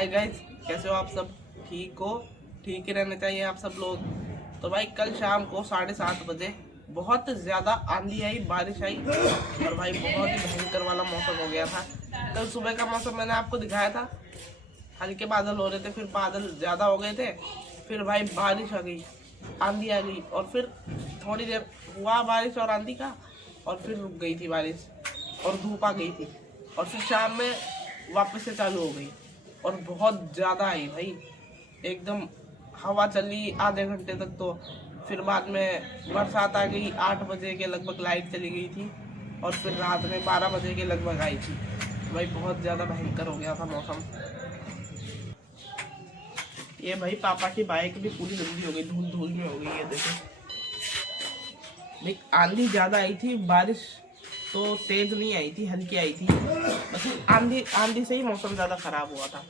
Hi guys, कैसे हो आप सब? ठीक हो? ठीक ही रहने चाहिए आप सब लोग। तो भाई कल शाम को 7:30 बजे बहुत ज़्यादा आंधी आई, बारिश आई और भाई बहुत ही भयंकर वाला मौसम हो गया था। कल सुबह का मौसम मैंने आपको दिखाया था, हल्के बादल हो रहे थे, फिर बादल ज़्यादा हो गए थे, फिर भाई बारिश आ गई, आंधी आ गई और फिर थोड़ी देर हुआ बारिश और आंधी का और फिर रुक गई थी बारिश और धूप आ गई थी और फिर शाम में वापस से चालू हो गई और बहुत ज़्यादा आई भाई, एकदम हवा चली आधे घंटे तक। तो फिर बाद में बरसात आ गई, 8 बजे के लगभग लाइट चली गई थी और फिर रात में 12 बजे के लगभग आई थी। भाई बहुत ज़्यादा भयंकर हो गया था मौसम। ये भाई पापा की बाइक भी पूरी गंदी हो गई, धूल धूल में हो गई। ये देखो देख, आंधी ज़्यादा आई थी, बारिश तो तेज नहीं आई थी, हल्की आई थी, बस आंधी आंधी से ही मौसम ज़्यादा ख़राब हुआ था।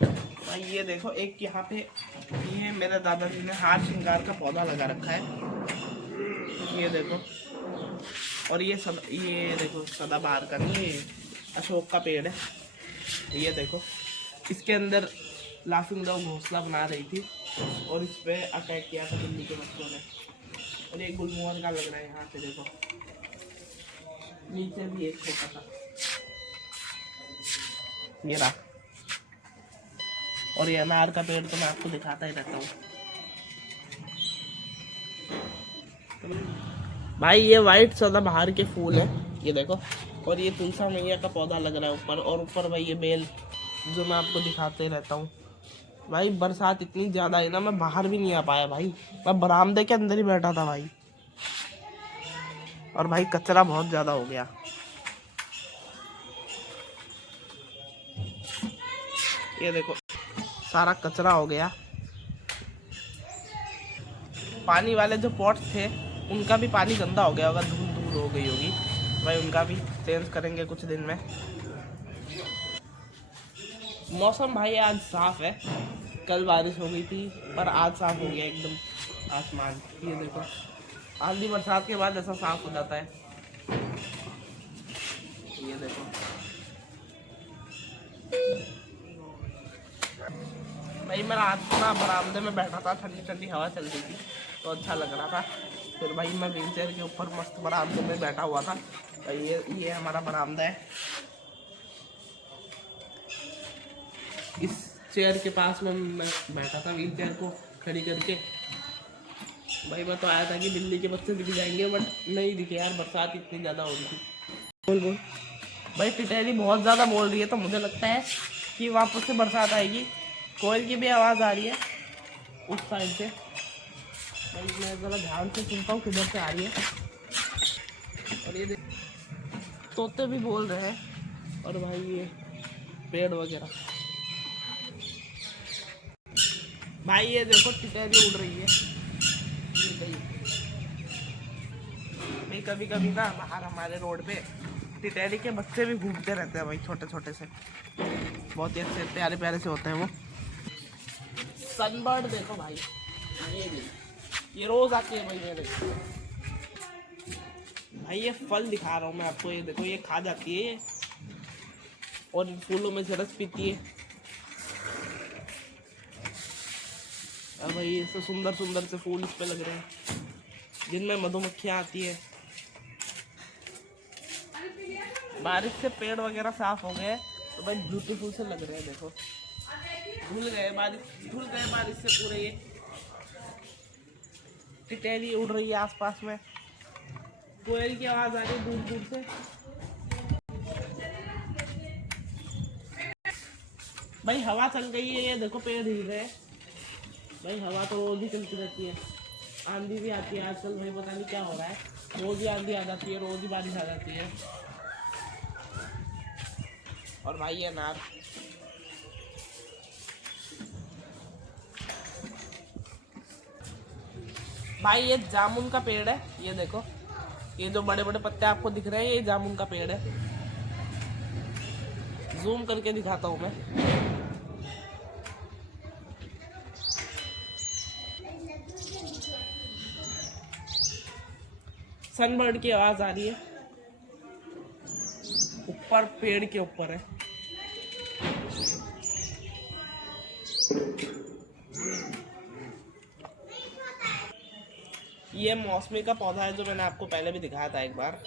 भाई ये देखो, एक यहाँ पे ये मेरे दादाजी ने हार श्रृंगार का पौधा लगा रखा है, ये देखो। और ये देखो सदाबहार का नहीं, ये अशोक का पेड़ है। ये देखो, इसके अंदर लाफिंग डॉग घोंसला बना रही थी और इस पे अटैक किया था बिल्ली के बच्चों ने। और ये गुलमोहर का लग रहा है, यहाँ पे देखो नीचे भी एक छोटा सा, ये रहा। और ये अनार का पेड़ तो मैं आपको दिखाता ही रहता हूँ। भाई ये वाइट सदाबहार के फूल है, ये देखो। और ये तुलसा मैया का पौधा लग रहा है ऊपर, और ऊपर भाई ये बेल जो मैं आपको दिखाते रहता हूँ। भाई बरसात इतनी ज़्यादा है ना, मैं बाहर भी नहीं आ पाया भाई, मैं बरामदे के अंदर ही बैठा था भाई। और भाई कचरा बहुत ज़्यादा हो गया, ये देखो सारा कचरा हो गया। पानी वाले जो पॉट्स थे उनका भी पानी गंदा हो गया होगा, धूल धूल हो गई होगी भाई, उनका भी चेंज करेंगे कुछ दिन में। मौसम भाई आज साफ है, कल बारिश हो गई थी पर आज साफ हो गया एकदम आसमान। ये देखो, आंधी बरसात के बाद ऐसा साफ हो जाता है। ये देखो भाई, मैं रात को ना बरामदे में बैठा था, ठंडी ठंडी हवा चल रही थी तो अच्छा लग रहा था। फिर भाई मैं व्हील चेयर के ऊपर मस्त बरामदे में बैठा हुआ था। तो ये हमारा बरामदा है, इस चेयर के पास में मैं बैठा था व्हील चेयर को खड़ी करके। भाई मैं तो आया था कि दिल्ली के बच्चे दिख जाएंगे, बट नहीं दिखे यार, बरसात इतनी ज़्यादा हो रही थी। बोल बोल भाई, टिटहरी बहुत ज़्यादा बोल रही है, तो मुझे लगता है कि वापस से बरसात आएगी। कोयल की भी आवाज़ आ रही है उस साइड से, भाई मैं ज़रा ध्यान से सुनता हूँ किधर से आ रही है। और ये तोते भी बोल रहे हैं, और भाई ये पेड़ वगैरह। भाई ये देखो टिटहरी उड़ रही है, भाई कभी कभी ना बाहर हमारे रोड पे टिटहरी के बच्चे भी घूमते रहते हैं भाई, छोटे छोटे से, बहुत ही अच्छे प्यारे प्यारे से होते हैं वो। सनबर्ड देखो भाई, ये रोज आती है भाई मेरे। भाई ये फल दिखा रहा हूँ मैं आपको, ये देखो, ये खा जाती है और इन फूलों में से रस पीती है। अब भाई ऐसे सुंदर सुंदर से फूल इस पे लग रहे हैं जिनमें मधुमक्खियाँ आती है। बारिश से पेड़ वगैरह साफ हो गए तो भाई ब्यूटीफुल से लग रहे हैं, देखो धुल गए बारिश से पूरे। ये टिटहरी उड़ रही है आसपास में, कोयल की आवाज आ रही है दूर दूर से। भाई हवा चल गई है, ये देखो पेड़ हिल रहे हैं। भाई हवा तो रोज ही चलती रहती है, आंधी भी आती है आजकल, भाई पता नहीं क्या हो रहा है, रोज ही आंधी आ जाती है, रोज ही बारिश आ जाती है। और भाई ये अनार, भाई ये जामुन का पेड़ है, ये देखो, ये जो बड़े बड़े पत्ते आपको दिख रहे हैं ये जामुन का पेड़ है। जूम करके दिखाता हूँ मैं। सनबर्ड की आवाज आ रही है, ऊपर पेड़ के ऊपर है। ये मौसमी का पौधा है जो मैंने आपको पहले भी दिखाया था एक बार।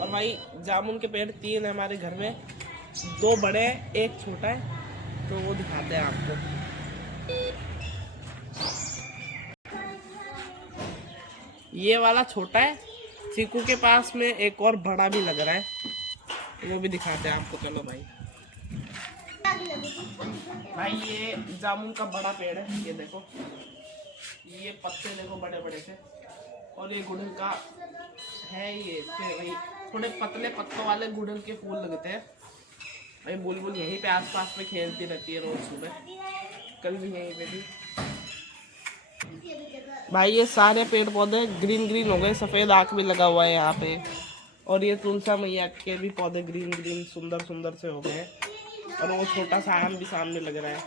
और भाई जामुन के पेड़ 3 है हमारे घर में, 2 बड़े हैं, 1 छोटा है, तो वो दिखाते हैं आपको। ये वाला छोटा है, चीकू के पास में एक और बड़ा भी लग रहा है, वो भी दिखाते हैं आपको। चलो भाई ये जामुन का बड़ा पेड़ है, ये देखो, ये पत्ते देखो बड़े बड़े से, और ये गुड़हल का है ये भाई, थोड़े पतले पत्तों वाले गुड़हल के फूल लगते हैं भाई। बुलबुल यहीं पे आसपास में खेलती रहती है रोज सुबह, कल भी यहीं पे थी भाई। ये सारे पेड़ पौधे ग्रीन ग्रीन हो गए, सफेद आँख भी लगा हुआ है यहाँ पे। और ये तुलसा मैया के भी पौधे ग्रीन ग्रीन सुंदर सुंदर से हो गए हैं। और वो छोटा सा आम भी सामने लग रहा है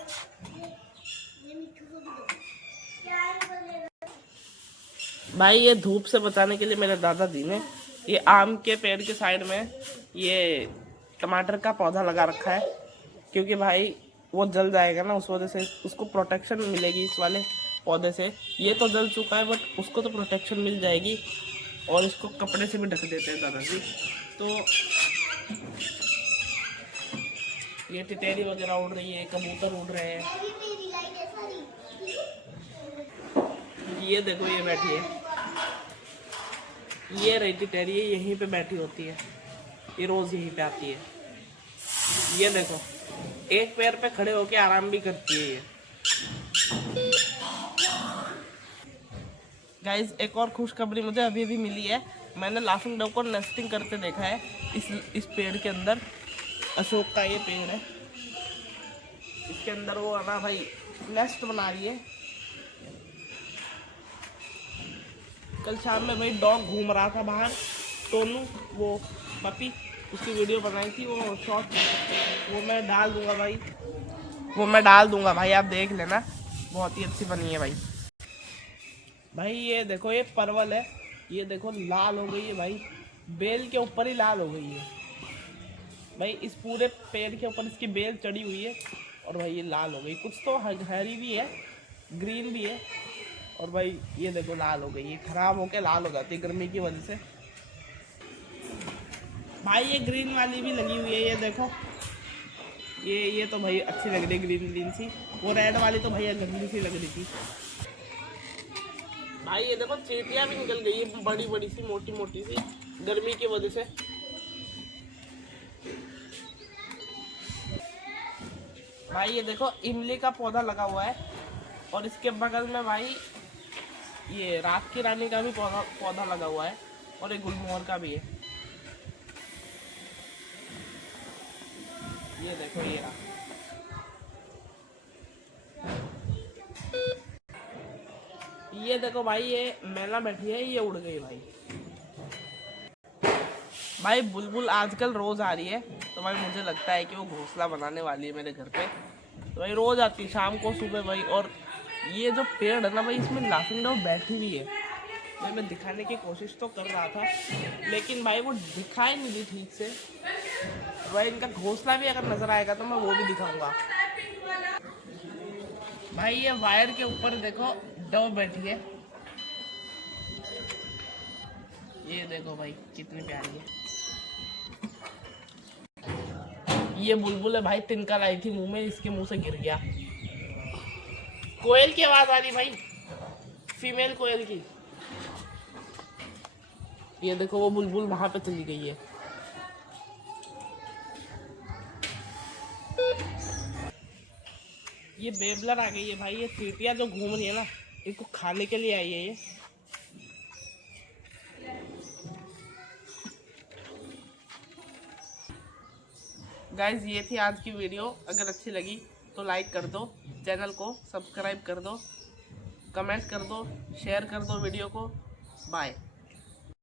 भाई। ये धूप से बचाने के लिए मेरे दादाजी ने ये आम के पेड़ के साइड में ये टमाटर का पौधा लगा रखा है, क्योंकि भाई वो जल जाएगा ना, उस वजह से उसको प्रोटेक्शन मिलेगी इस वाले पौधे से। ये तो जल चुका है बट उसको तो प्रोटेक्शन मिल जाएगी। और इसको कपड़े से भी ढक देते हैं दादाजी। तो ये टिटेरी वगैरह उड़ रही है, कबूतर उड़ रहे हैं। ये देखो ये बैठी है, ये रही टिटेरी, यहीं पे बैठी होती है, ये रोज यहीं पे आती है। ये देखो एक पैर पे खड़े होके आराम भी करती है ये। गाइज एक और खुशखबरी मुझे अभी भी मिली है। मैंने लाफिंग डव को नेस्टिंग करते देखा है इस पेड़ के अंदर। अशोक का ये पेड़ है, इसके अंदर वो है ना भाई नेस्ट बना रही है। कल शाम में भाई डॉग घूम रहा था बाहर, टोनू वो पपी, उसकी वीडियो बनाई थी, वो शॉर्ट, वो मैं डाल दूंगा भाई, वो मैं डाल दूंगा भाई, आप देख लेना, बहुत ही अच्छी बनी है भाई। भाई ये देखो ये परवल है, ये देखो लाल हो गई है भाई, बेल के ऊपर ही लाल हो गई है भाई। इस पूरे पेड़ के ऊपर इसकी बेल चढ़ी हुई है और भाई ये लाल हो गई। कुछ तो हरी भी है, ग्रीन भी है, और भाई ये देखो लाल हो गई, ये खराब होके लाल हो जाती है गर्मी की वजह से भाई। ये ग्रीन वाली भी लगी हुई है, ये देखो, ये तो भाई अच्छी लग रही है ग्रीन ग्रीन सी। वो रेड वाली तो भैया गंदी सी लग रही थी भाई। ये देखो चींटियां भी निकल गई है, बड़ी बड़ी सी, मोटी मोटी सी, गर्मी की वजह से भाई। ये देखो इमली का पौधा लगा हुआ है, और इसके बगल में भाई ये रात की रानी का भी पौधा लगा हुआ है, और एक गुलमोहर का भी है। ये देखो ये रहा, ये देखो भाई ये मैना बैठी है, ये उड़ गई भाई। भाई बुलबुल आजकल रोज आ रही है, तो भाई मुझे लगता है कि वो घोंसला बनाने वाली है मेरे घर पे। तो भाई रोज आती है शाम को, सुबह भाई। और ये जो पेड़ है ना भाई, इसमें लाफिंग डव बैठी हुई है। तो मैं दिखाने की कोशिश तो कर रहा था, लेकिन भाई वो दिखाई नहीं दी ठीक से। भाई इनका घोंसला भी अगर नजर आएगा तो मैं वो भी दिखाऊंगा भाई। ये वायर के ऊपर देखो डव बैठी है, ये देखो भाई कितनी प्यारी है। ये बुलबुल है भाई, तिनका लाई थी मुंह में, इसके मुंह से गिर गया। कोयल की आवाज आ रही भाई, फीमेल कोयल की। ये देखो वो बुलबुल वहां पे चली गई है। ये बेबलर आ गई है भाई। ये चींटियां जो घूम रही है ना, इनको खाने के लिए आई है ये। गाइज ये थी आज की वीडियो। अगर अच्छी लगी तो लाइक कर दो, चैनल को सब्सक्राइब कर दो, कमेंट कर दो, शेयर कर दो वीडियो को। बाय।